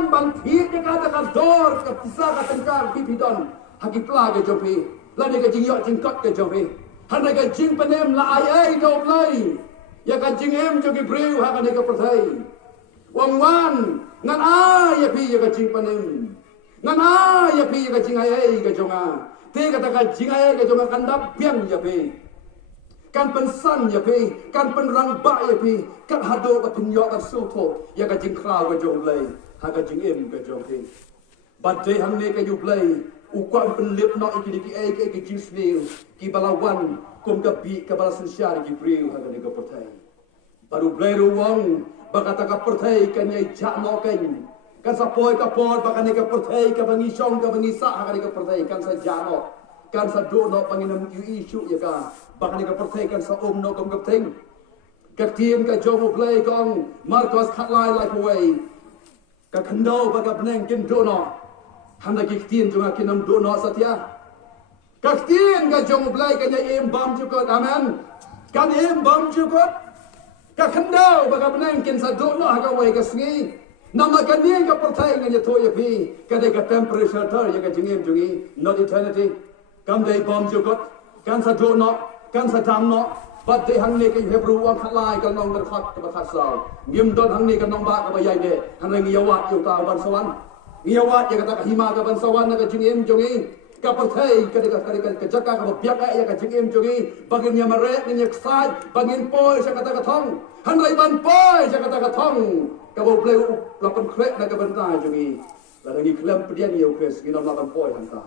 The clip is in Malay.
wan ban thi de ka dor ka pisa ka tengkar pi pidon haki pla ke jopi la de ka jing yo jing kot ke jopi han de ka jing panem la ai do play ya ka jing em jo ki breu ha ka de ka perthai wang wan ngan ya pi ya ka jing panem ngan ya pi ya ka jing ai ka jonga te ka ta ka jing ai ka jonga kan dap piang ya pi kan pensan ya pi kan penrang ba ya pi kan hado ka pinyo ka su tho ya ka jing kra ka jong lay ha ka jing em ka jong pi but de hang ne ka yu play u kwan pen lip no iki ki ai ki jing snil ki balawan kum ka bi ka bala sensyar ki breu ha ka ne ka perthai baru play ru wong ba ka ta ka perthai kan ye ja no kan kan sa poi ka por ba ka ne ka perthai ka bangi song ka bangi sa ha ka ne ka perthai kan sa ja no kan sa do no panginam yu isu ya ka ba ka ne ka perthai kan sa om no kom ka thing ka tien ka jomo play kong Marcos cut line like away ka khando ba ka bneng kin do no handa ki tien junga kinam do no satya ka tien ka jomo play ka ya em bam chu ko amen kan em bam chu ko ka khando ba ka bneng kin sa do no ha ka way ka sngi nama ka ni ka perthai ngan ya tho ya pi ka de ka temperature thar ya ka jingem jungi not eternity kam dei bom chu ko kan sa do no kan sa tam no but de hang ne ka hebru wa khalai ka nong ka khat ka khat sao ngim don hang ne ka nong ba ka ba yai de hang ngi yawat yu ta ban sawan yawat ya ka ta hima ka ban sawan na ka jingem jungi ka perthai ka de ka jaka ka biak ya ka jingem jungi bagin ya mare ni ya sai bagin poi sa ka ta ka thong han rai ban poi sa ka ta ka thong ka bo play la pen krek na ka ban ta jungi la ngi klem pedian yo kres ngi nom la ban poi han ta